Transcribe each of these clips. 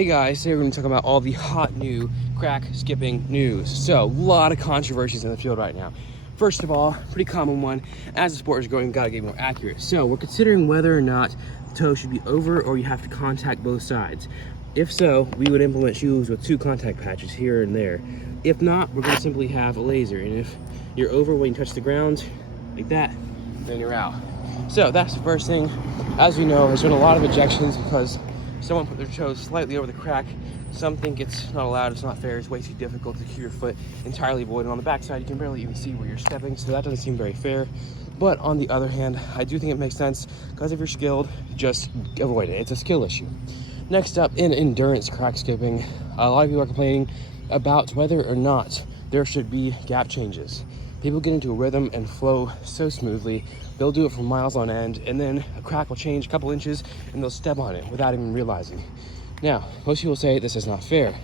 Hey guys, today we're going to talk about all the hot new crack skipping news. So, a lot of controversies in the field right now. First of all, pretty common one, as the sport is growing, we've got to get more accurate. So, we're considering whether or not the toe should be over or you have to contact both sides. If so, we would implement shoes with 2 contact patches here and there. If not, we're going to simply have a laser. And if you're over when you touch the ground, like that, then you're out. So, that's the first thing. As we know, there's been a lot of ejections because someone put their toes slightly over the crack. Some think it's not allowed, it's not fair, it's way too difficult to keep your foot entirely voided. On the backside, you can barely even see where you're stepping, so that doesn't seem very fair. But on the other hand, I do think it makes sense, because if you're skilled, just avoid it. It's a skill issue. Next up, in endurance crack skipping, a lot of people are complaining about whether or not there should be gap changes. People get into a rhythm and flow so smoothly, they'll do it for miles on end, and then a crack will change a couple inches and they'll step on it without even realizing. Now, most people say this is not fair,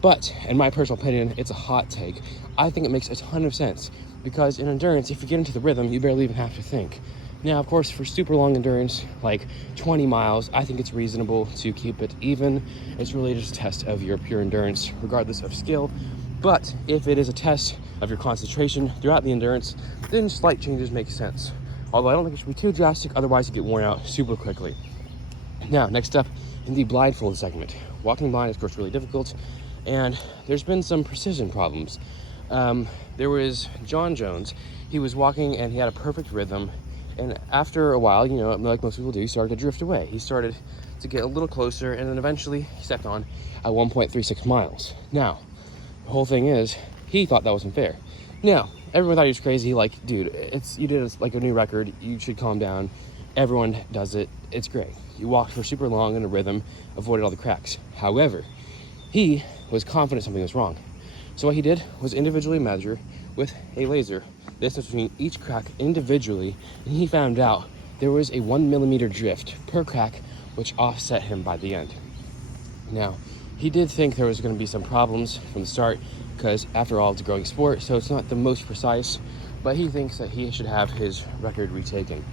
but in my personal opinion, it's a hot take. I think it makes a ton of sense, because in endurance, if you get into the rhythm, you barely even have to think. Now, of course, for super long endurance, like 20 miles, I think it's reasonable to keep it even. It's really just a test of your pure endurance, regardless of skill. But if it is a test of your concentration throughout the endurance, then slight changes make sense. Although I don't think it should be too drastic, otherwise you get worn out super quickly. Now, next up in the blindfold segment. Walking blind is, of course, really difficult, and there's been some precision problems. There was John Jones. He was walking and he had a perfect rhythm, and after a while, you know, like most people do, he started to drift away. He started to get a little closer, and then eventually he stepped on at 1.36 miles. Now, the whole thing is, he thought that wasn't fair. Now, everyone thought he was crazy. Like, dude, you did like a new record. You should calm down. Everyone does it. It's great. You walked for super long in a rhythm, avoided all the cracks. However, he was confident something was wrong. So what he did was individually measure with a laser the distance between each crack individually, and he found out there was a 1 millimeter drift per crack, which offset him by the end. Now, he did think there was going to be some problems from the start, because after all, it's a growing sport, so it's not the most precise, but he thinks that he should have his record retaken.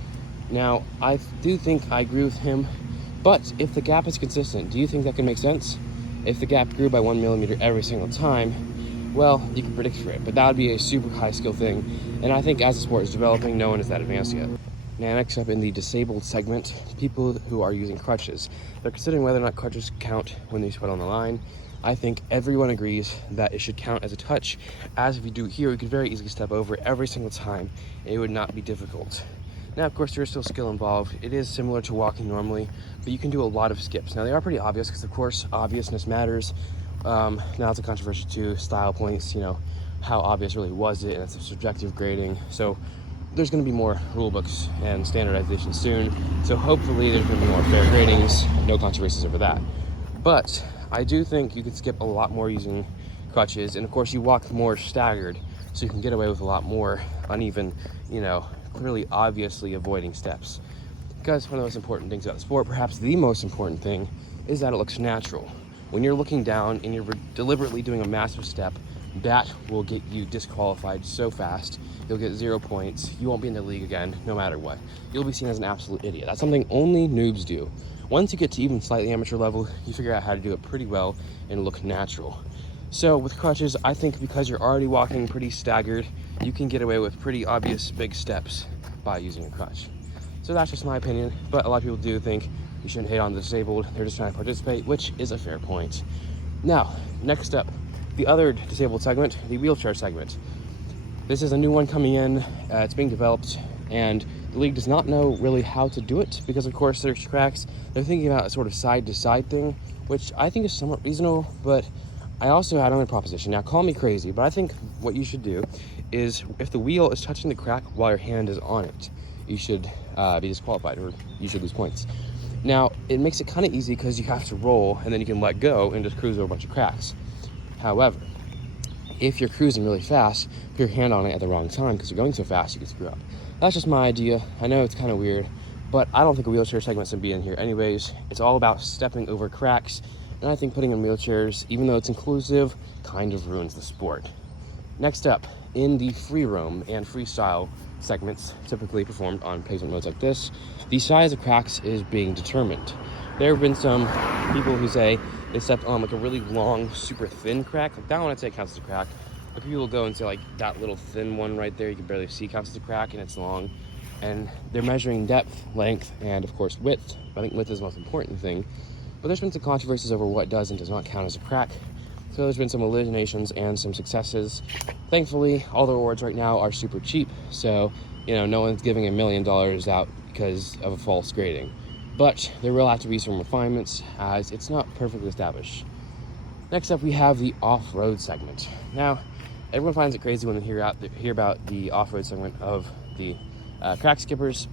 Now, I do think I agree with him, but if the gap is consistent, do you think that can make sense? If the gap grew by 1 millimeter every single time, well, you can predict for it, but that would be a super high skill thing, and I think as the sport is developing, no one is that advanced yet. Now, next up in the disabled segment, people who are using crutches. They're considering whether or not crutches count when they put on the line. I think everyone agrees that it should count as a touch, as if you do it here, you could very easily step over it every single time, and it would not be difficult. Now, of course, there is still skill involved. It is similar to walking normally, but you can do a lot of skips. Now, they are pretty obvious, because of course, obviousness matters. Now it's a controversy too, style points, you know, how obvious really was it, and it's a subjective grading. So there's going to be more rule books and standardization soon, so hopefully there's going to be more fair gradings, no controversies over that. But I do think you could skip a lot more using crutches, and of course you walk more staggered, so you can get away with a lot more uneven, you know, clearly obviously avoiding steps. Because one of the most important things about the sport, perhaps the most important thing, is that it looks natural. When you're looking down and you're deliberately doing a massive step, that will get you disqualified so fast. You'll get 0 points. You won't be in the league again, no matter what. You'll be seen as an absolute idiot. That's something only noobs do. Once you get to even slightly amateur level, you figure out how to do it pretty well and look natural. So with crutches, I think because you're already walking pretty staggered, you can get away with pretty obvious big steps by using a crutch. So that's just my opinion, but a lot of people do think you shouldn't hate on the disabled. They're just trying to participate, which is a fair point. Now, next up, the other disabled segment, the wheelchair segment. This is a new one coming in, it's being developed, and the league does not know really how to do it, because of course there's cracks. They're thinking about a sort of side-to-side thing, which I think is somewhat reasonable, but I also had another proposition. Now, call me crazy, but I think what you should do is, if the wheel is touching the crack while your hand is on it, you should be disqualified, or you should lose points. Now, it makes it kind of easy because you have to roll, and then you can let go and just cruise over a bunch of cracks. However, if you're cruising really fast, put your hand on it at the wrong time because you're going so fast you can screw up. That's just my idea. I know it's kind of weird, but I don't think a wheelchair segment should be in here anyways. It's all about stepping over cracks, and I think putting in wheelchairs, even though it's inclusive, kind of ruins the sport. Next up, in the free roam and freestyle segments typically performed on pavement modes like this, the size of cracks is being determined. There have been some people who say they stepped on like a really long, super thin crack. Like that one I'd say counts as a crack. But people will go and say like that little thin one right there, you can barely see, counts as a crack, and it's long. And they're measuring depth, length, and of course width. I think width is the most important thing. But there's been some controversies over what does and does not count as a crack. So there's been some eliminations and some successes. Thankfully, all the awards right now are super cheap. So, no one's giving $1 million out because of a false grading. But there will have to be some refinements as it's not perfectly established. Next up, we have the off-road segment. Now, everyone finds it crazy when they hear about the off-road segment of the crack skippers,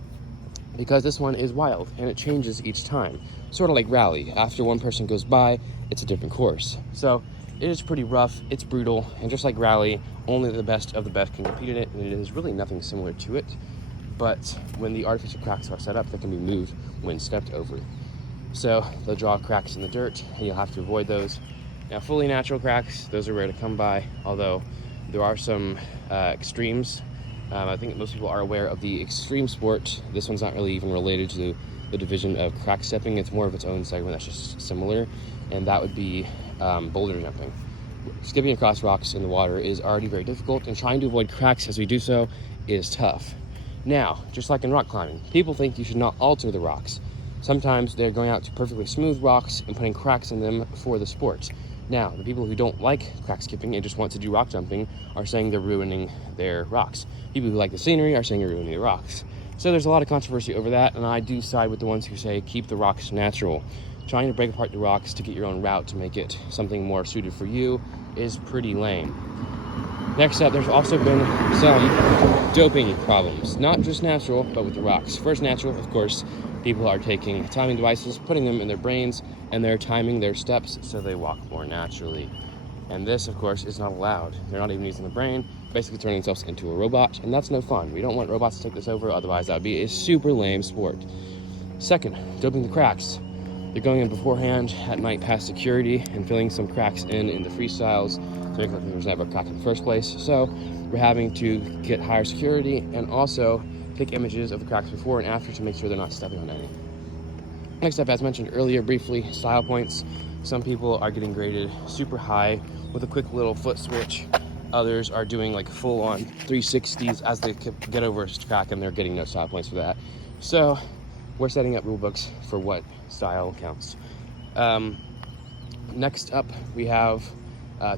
because this one is wild and it changes each time. Sort of like rally. After one person goes by, it's a different course. So it is pretty rough, it's brutal, and just like rally, only the best of the best can compete in it, and it is really nothing similar to it. But when the artificial cracks are set up, they can be moved when stepped over. So they'll draw cracks in the dirt, and you'll have to avoid those. Now, fully natural cracks, those are rare to come by, although there are some extremes. I think most people are aware of the extreme sport. This one's not really even related to the division of crack stepping. It's more of its own segment that's just similar, and that would be boulder jumping. Skipping across rocks in the water is already very difficult, and trying to avoid cracks as we do so is tough. Now, just like in rock climbing, people think you should not alter the rocks. Sometimes they're going out to perfectly smooth rocks and putting cracks in them for the sport. Now, the people who don't like crack skipping and just want to do rock jumping are saying they're ruining their rocks. People who like the scenery are saying you're ruining the rocks. So there's a lot of controversy over that, and I do side with the ones who say keep the rocks natural. Trying to break apart the rocks to get your own route to make it something more suited for you is pretty lame. Next up, there's also been some doping problems. Not just natural, but with the rocks. First natural, of course, people are taking timing devices, putting them in their brains, and they're timing their steps so they walk more naturally. And this, of course, is not allowed. They're not even using the brain, basically turning themselves into a robot, and that's no fun. We don't want robots to take this over, otherwise that would be a super lame sport. Second, doping the cracks. They're going in beforehand at night past security and filling some cracks in the freestyles to make it like there's never a crack in the first place. So we're having to get higher security and also take images of the cracks before and after to make sure they're not stepping on any. Next up, as mentioned earlier briefly, style points. Some people are getting graded super high with a quick little foot switch. Others are doing like full-on 360s as they get over a crack, and they're getting no style points for that. So we're setting up rule books for what style counts. Next up, we have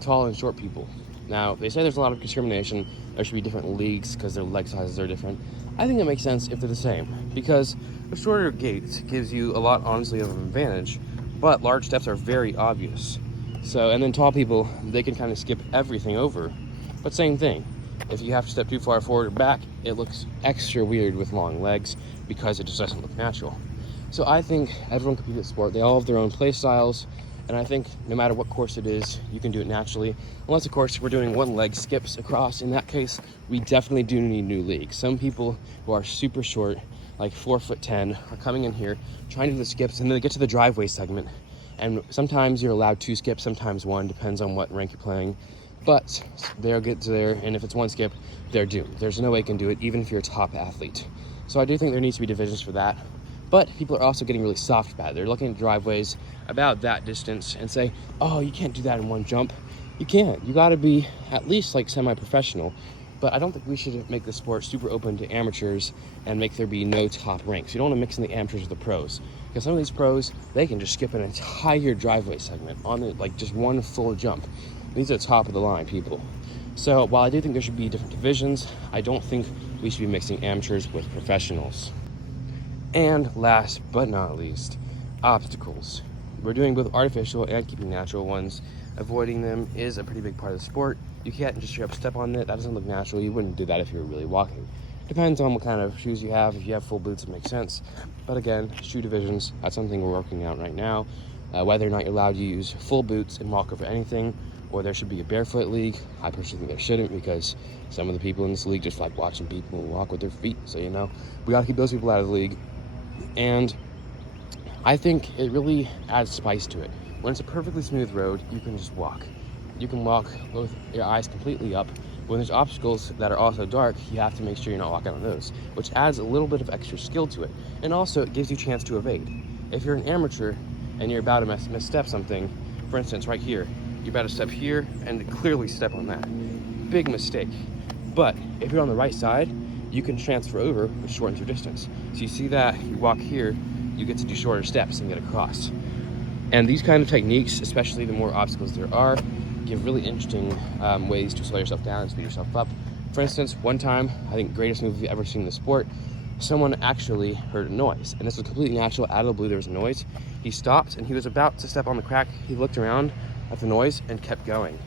tall and short people. Now, they say there's a lot of discrimination. There should be different leagues because their leg sizes are different. I think it makes sense if they're the same, because a shorter gait gives you a lot, honestly, of an advantage, but large steps are very obvious. So, and then tall people, they can kind of skip everything over. But same thing, if you have to step too far forward or back, it looks extra weird with long legs because it just doesn't look natural. So I think everyone can compete at sport. They all have their own play styles, and I think no matter what course it is, you can do it naturally. Unless, of course, we're doing one leg skips across. In that case, we definitely do need new leagues. Some people who are super short, like 4'10", are coming in here, trying to do the skips, and then they get to the driveway segment. And sometimes you're allowed 2 skips, sometimes 1, depends on what rank you're playing. But they'll get to there, and if it's 1 skip, they're doomed. There's no way you can do it, even if you're a top athlete. So I do think there needs to be divisions for that. But people are also getting really soft about it. They're looking at driveways about that distance and say, oh, you can't do that in one jump. You can't. You got to be at least like semi-professional. But I don't think we should make the sport super open to amateurs and make there be no top ranks. You don't want to mix in the amateurs with the pros. Because some of these pros, they can just skip an entire driveway segment on it, like just one full jump. These are top of the line people. So while I do think there should be different divisions, I don't think we should be mixing amateurs with professionals. And last but not least, obstacles. We're doing both artificial and keeping natural ones. Avoiding them is a pretty big part of the sport. You can't just straight up step on it. That doesn't look natural. You wouldn't do that if you were really walking. Depends on what kind of shoes you have. If you have full boots, it makes sense. But again, shoe divisions, that's something we're working out right now. Whether or not you're allowed to use full boots and walk over anything, or there should be a barefoot league. I personally think there shouldn't, because some of the people in this league just like watching people walk with their feet. So, we got to keep those people out of the league. And I think it really adds spice to it. When it's a perfectly smooth road, you can just walk. You can walk with your eyes completely up. When there's obstacles that are also dark, you have to make sure you're not walking on those, which adds a little bit of extra skill to it. And also, it gives you a chance to evade. If you're an amateur and you're about to misstep something, For instance, right here, you're about to step here and clearly step on that. Big mistake. But if you're on the right side, you can transfer over, which shortens your distance. So you see that, you walk here, you get to do shorter steps and get across. And these kind of techniques, especially the more obstacles there are, give really interesting ways to slow yourself down and speed yourself up. For instance, one time, I think greatest movie you've ever seen in the sport, someone actually heard a noise. And this was completely natural. Out of the blue, there was a noise. He stopped and he was about to step on the crack. He looked around at the noise and kept going,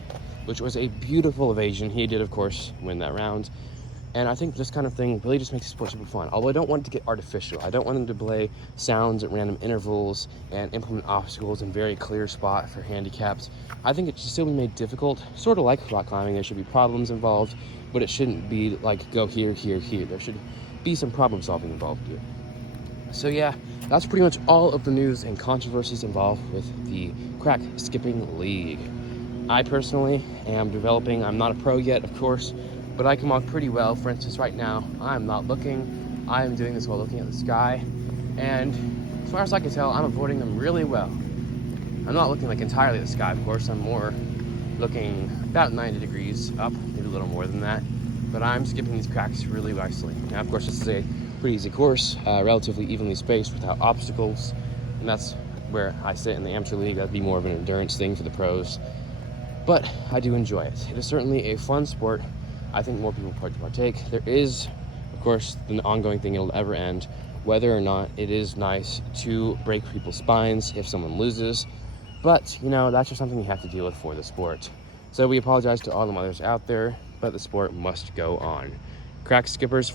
which was a beautiful evasion. He did, of course, win that round. And I think this kind of thing really just makes the sport super fun. Although I don't want it to get artificial. I don't want them to play sounds at random intervals and implement obstacles in very clear spot for handicaps. I think it should still be made difficult, sort of like rock climbing. There should be problems involved, but it shouldn't be like go here, here, here. There should be some problem solving involved here. So yeah, that's pretty much all of the news and controversies involved with the Crack Skipping League. I personally am developing. I'm not a pro yet, of course, but I can walk pretty well. For instance, right now, I'm not looking. I am doing this while looking at the sky. And as far as I can tell, I'm avoiding them really well. I'm not looking like entirely at the sky, of course. I'm more looking about 90 degrees up, maybe a little more than that. But I'm skipping these cracks really nicely. Now, of course, this is a pretty easy course, relatively evenly spaced without obstacles. And that's where I sit in the amateur league. That'd be more of an endurance thing for the pros. But I do enjoy it. It is certainly a fun sport. I think more people partake. There is, of course, the ongoing thing, it'll ever end, whether or not it is nice to break people's spines if someone loses. But, you know, that's just something you have to deal with for the sport. So we apologize to all the mothers out there, but the sport must go on. Crack skippers,